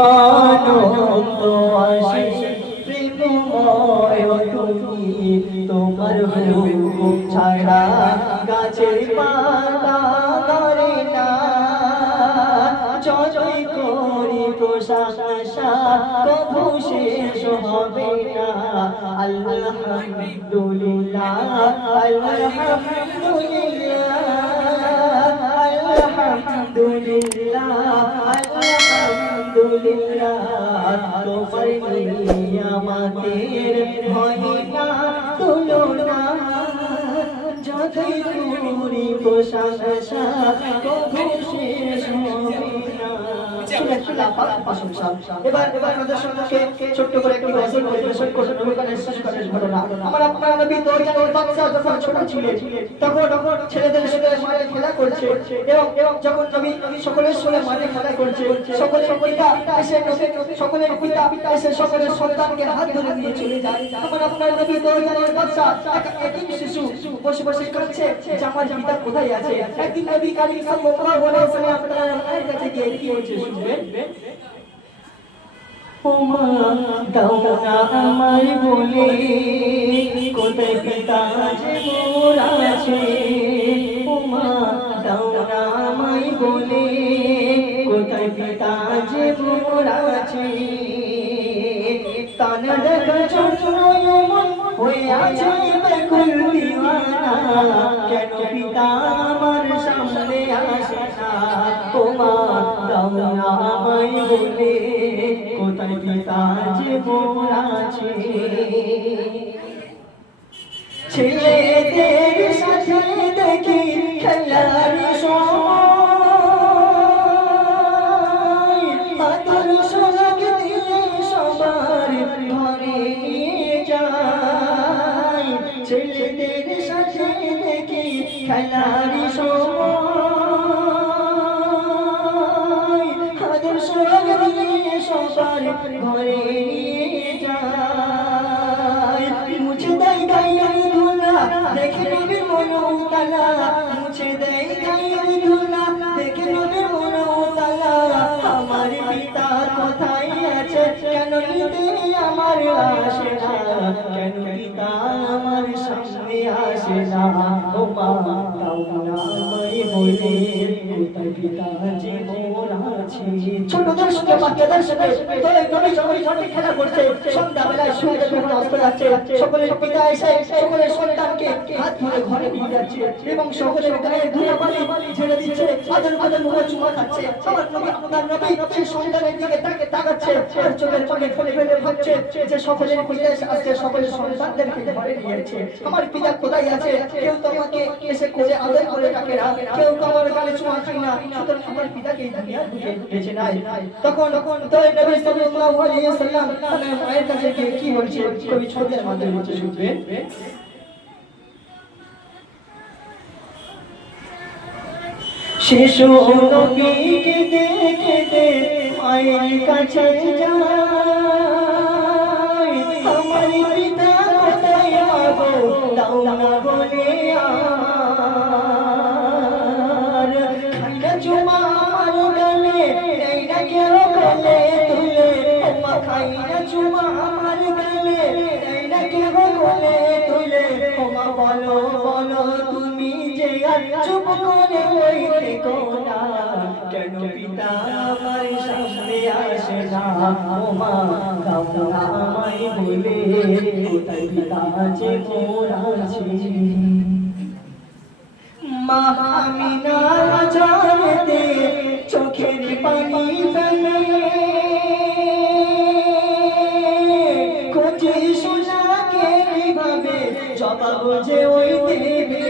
আনন্দ আসে প্রেমময় তুমি তোমার হুকুম ছাড়া গাছের পাতা ধরে না যতই করি প্রশংসা কবু শেষ হবে না আলহামদুলিল্লাহ আলহামদুলিল্লাহ আলহামদুলিল্লাহ আলহামদুলিল্লাহ তোমার নিয়ামতের হয় না তুলনা যতই করি প্রশংসা কবু শেষ হবে না। এবার আমাদের সঙ্গে ছোট্ট করে একটি গজল পরিবেশন করতে ঘটনা। আমার আপনার নবী দরজার বাচ্চা যখন ছোট ছিলেন তখন ছেলেদের সাথে মাঠে খেলা করছে এবং যখন নবী সকলের সঙ্গে মাঠে খেলা করছে সকলের পিতা এসে সকলের পিতা এসে সকলের সন্তানকে হাত ধরে নিয়ে চলে যায়। আমার আপনার নবী দরজার বাচ্চা একদিন শিশু বসে বসে কাঁদছে যে আমার পিতা কোথায় আছে। একদিন নবী কারীম সাল্লাল্লাহু আলাইহি ওয়াসাল্লাম আপনার মায়ের কাছে গিয়ে কি বলছে শুনবেন। ওমা দাও না আমায় বলে কোথায় পিতা যে মোর আছে। ওমা দাও না আমায় বলে কোথায় পিতা যে মোর আছে। তানা দেখা চোখে মন হয়ে আছে বেকুল দিওয়ানা কেন পিতা আমার সামনে আসে না। ওমা দাও না আমায় বলে কোথায় পিতা যে মোর আছে। ছেলেদের সাথে দেখি খেলার সময় আদর সোহাগ দিয়ে সবার ঘরে নিয়ে যায়। ছেলেদের সাথে দেখি খেলার সময় আদর সোহাগ দিয়ে সবার ঘরে নিয়ে যায়। মুছে দেয় গায়ের ধুলা দেখে নবীর মন উতালা মুছে দেয় গায়ের ধুলা দেখে নবীর মন উতালা। আমার পিতা কোথায় আছে কেন নিতে আমার আসে না কেন পিতা আমার সামনে আসে না। ও মা দাও না আমায় বলে কোথায় পিতা যে মোর আছে। ছোটদের সঙ্গে বাচ্চাদের সাথে তোরে নবী সকলে মাঠে খেলা করছে সন্ধ্যাবেলায় সূর্য যখন অস্ত যাচ্ছে সকলের পিতা এসে সকলের সন্তানকে হাত ধরে ঘরে নিয়ে যাচ্ছে এবং সকলের গায়ে ধুলা বালি ঝেড়ে দিচ্ছে আদর আদর মুখে চুমা খাচ্ছে। আমার নবী আপনার নবী সেই সন্তানের দিকে তাকাচ্ছে আর চোখের পানি ফেলে ফেলে ভাবছে যে সকলের পিতা আজকে সকলের সন্তানদেরকে ঘরে নিয়েছে। আমার পিতা কোথায় আছে কেউ তো আমাকে এসে কোলে আদর করে ডাকে না কেউ তো আমার গালে চুমা খায় না সুতরাং আমার পিতাকে দুনিয়ার দিকে বেঁচে নাই। তখন তো নবী সাল্লাল্লাহু আলাইহি ওয়াসাল্লাম তার মায়ের কাছে গিয়ে কি বলছে কবি ছন্দের মাধ্যমে বলছে শুনবেন। শিশু নবীকে দেখতে মায়ের কাছে যায় আমার পিতা কোথায় মাগো দাও না বলে আর খাইনা চুমা আমার গালে এই না কেউ গলে তুলে ওমা খাইনা চুমা আমার গালে এই না কেউ গলে তুলে ওমা বলো বলো তুমি যে আর চুপ করে ওই থেকো না কেন পিতা আমার সামনে আসে না। ওমা দাও না আমায় বলে কোথায় পিতা যে মোর আছে। মা আমিনা জানতে চোখের পানি ফেলে খোঁজে সোনাকে কিভাবে জবাব যে ওই দেবে।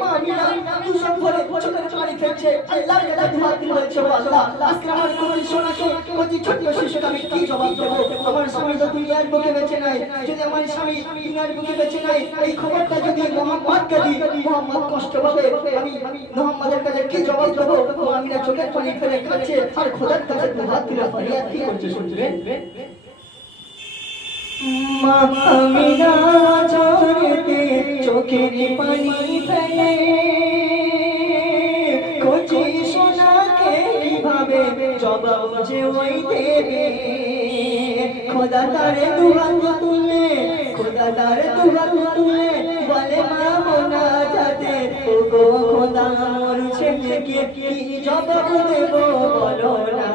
মামিনা দুসব ভরে চোখের পানি ফেলছে আল্লাহর কাছে দুহাত তুলে বলছে আল্লাহ আজকে আমার কোন সোনাকে কোন ছোট শিশুকে আমি কি জবাব দেব। আমার স্বামী তো দুনিয়ার বুকে বেঁচে নাই যদি আমার স্বামী দুনিয়ার বুকে বেঁচে নাই এই খবরটা যদি মুহাম্মদকে দিই মুহাম্মদ কষ্ট পাবে আমি মুহাম্মদের কাছে কি জবাব দেব। মামিনা চোখের পানি ফেলে কাঁদছে আর খোদার কাছে দুহাত তুলে ফরিয়াদ কি করছে শুনবেন। মা আমিনা জানতে চোখের পানি ফেলে খোঁজে সোনাকে কিভাবে জবাব যে সে ওই দেবে খোদা তারে দুহাত তুলে খোদা তারে দুহাত তুলে বলে মা মোনা যাতে ও গো খোদা মোর ছেলেকে কি জবাব দেব বলো না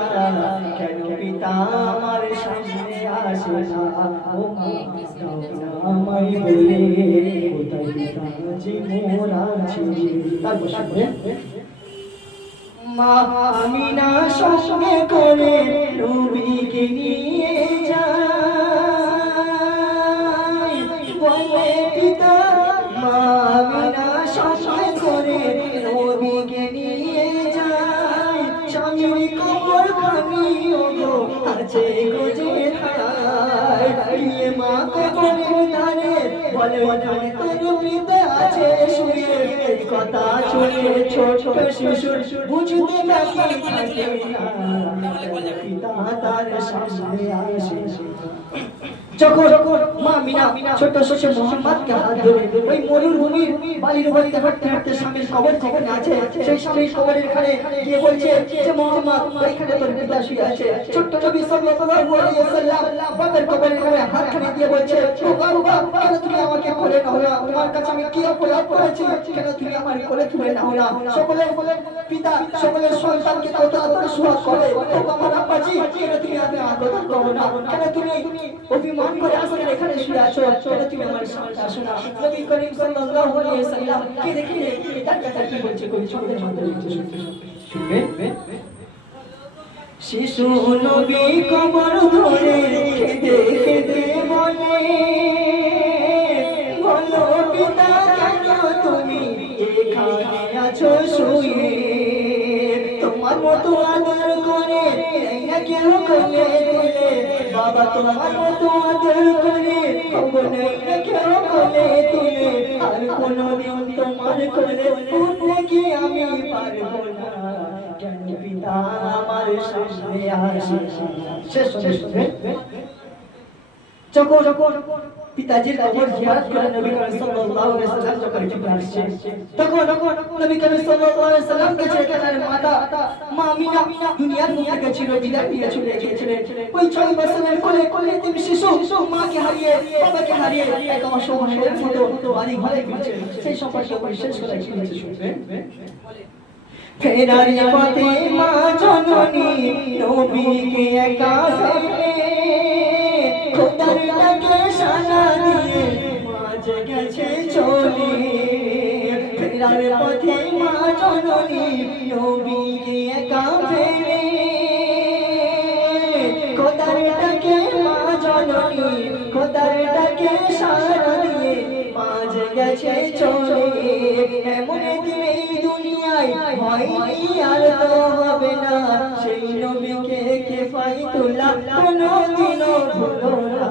কেন পিতা আমার সামনে আসে না ও আমায় বলে কোথায় পিতা যে মোর আছে তারপর সামনে মা আমিনা সঙ্গে করে নবীকে নিয়ে যায় বলে পিতা মা আমিনা সঙ্গে করে নবীকে নিয়ে যায় স্বামীর কবর খানি ওগো আছে গোজে থায় গিয়ে মা কবরের ধারে বলে ওখানে তোর পিতা আছে শুয়ে এই কথা শুনে ছোট শিশুর বুঝতে বাকি থাকে না পিতা তার সামনে আসে যখন মা মিনা ছোট শিশু মোহাম্মদকে হাত ধরে ওই মরুভূমির বালির উপর হাঁটতে হাঁটতে স্বামীর কবর যেখানে আছে সেই স্বামীর কবরের এখানে গিয়ে বলছে যে মোহাম্মদ ওইখানে তোর পিতা শুয়ে আছে ছোট্ট নবী সাল্লাল্লাহু আলাইহি ওয়াসাল্লাম বাবার কবরের এখানে হাতখানি দিয়ে বলছে ও বাবা কেন তুমি আমাকে কোলে নাও না তোমার কাছে আমি কি অপরাধ করেছি কেন তুমি আমার কোলে তুলে নাও না সকলের পিতা সকলের সন্তানকে কত আদর সোহাগ করে ও আমার আব্বাজি কেন তুমি আমাকে আদর করো না কেন তুমি অভিমান করে আজকে এখানে শুয়ে আছো কেন তুমি আমার সামনে আসো না নবী করিম সাল্লাল্লাহু আলাইহি ওয়াসাল্লাম কে দেখে তার কথা কি বলছে কই শুনতে শুনবে শিশু নবী কবর ধরে কেঁদে কেঁদে বলে বলো পিতা কেন তুমি এখানে আছো শুয়ে তোমার মতো আদর করে না কেউ কোলে তুলে বাবা তোমার মতো আদর করে কবর না কেউ কোলে তুলে আর কোনোদিন তোমার কোলে উঠতে কি আমি পারবো না কেন পিতা আমার সামনে আসে শেষ যখন পিতাজির কবর জিয়ারত করে নবী করিম সাল্লাল্লাহু আলাইহি ওয়াসাল্লাম যখন চলে আসছে তখন নবী করিম সাল্লাল্লাহু আলাইহি ওয়াসাল্লাম কে ছেড়ে তার মাতা মা আমিনা দুনিয়ার মুখ থেকে বিদায় নিয়ে চলে গিয়েছিলেন ওই 6 বছরের কোলে তুমি শিশু মাকে হারিয়ে বাবাকে হারিয়ে এক অসহায়ের মতো বাড়ি ঘরে ফিরছে সেই সম্পর্কে বিশেষ করে কি হয়েছে শুনবেন ফেরার পথে মা জননী নবীকে একা ফেলে খোদার ডাকে সাড়া দিয়ে মাঝে গেছে চলে ফেরার পথে মা জননী নবীকে একা ফেলে খোদার ডাকে মা জননী খোদার ডাকে সাড়া দিয়ে মাঝে গেছে চলে এমন দিনে দুনিয়ায় হয়নি আর তো হবে না সেই নবীকে কে ফাইতুল্লাহ কোনদিনও ভুলো না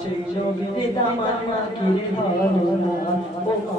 সেই নবীর দামান মাকে ধরো না ও মা